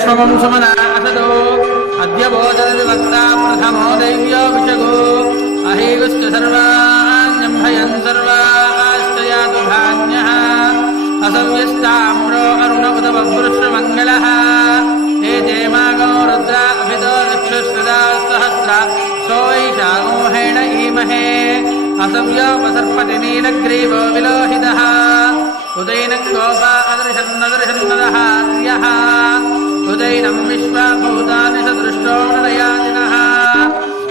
क्ष्मं सुमनासदो अद्य बोधनदिवक्ता प्रथमो दैव्योऽभिषगो अहेगुश्च सर्वाण्यं भयन् सर्वाश्च यातु धान्यः असव्यस्ताम्रो अरुण उदवपुरुषमङ्गलः एते मागो रुद्रा अभितो चक्षुष्कृता सहस्रा सोऽयैषागो हेण ईमहे असव्योपसर्पति नीलग्रीवो विलोहितः उदैनं गोपा अदृशन्नदृशन्नदः आर्यः उदैनं विश्वभूतानि सदृष्टो नरयाजिनः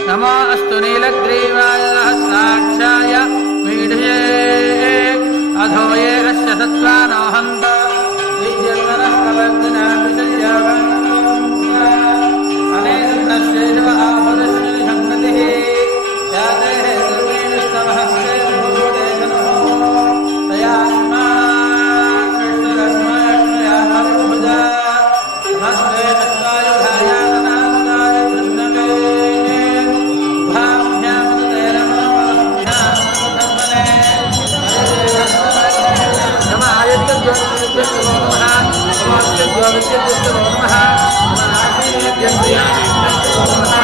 नमो अस्तु नीलग्रीवाय सहस्राक्षाय मीढये अधो ये अस्य सत्त्वानो हन्त विद्यन्नरः प्रवर्तिना विशल्यावन् अनेकश्चैव आपदशनिसङ्गतिः यातेः सर्वेणस्तवः हस्ते धनुः तयास्मान् विष्णुरस्मया हरिभुजा हस्ते तत्त्वायुधायातनासदाय कृष्णवे भाभ्यामुदते नमोभ्यामुदधर्मणे नमः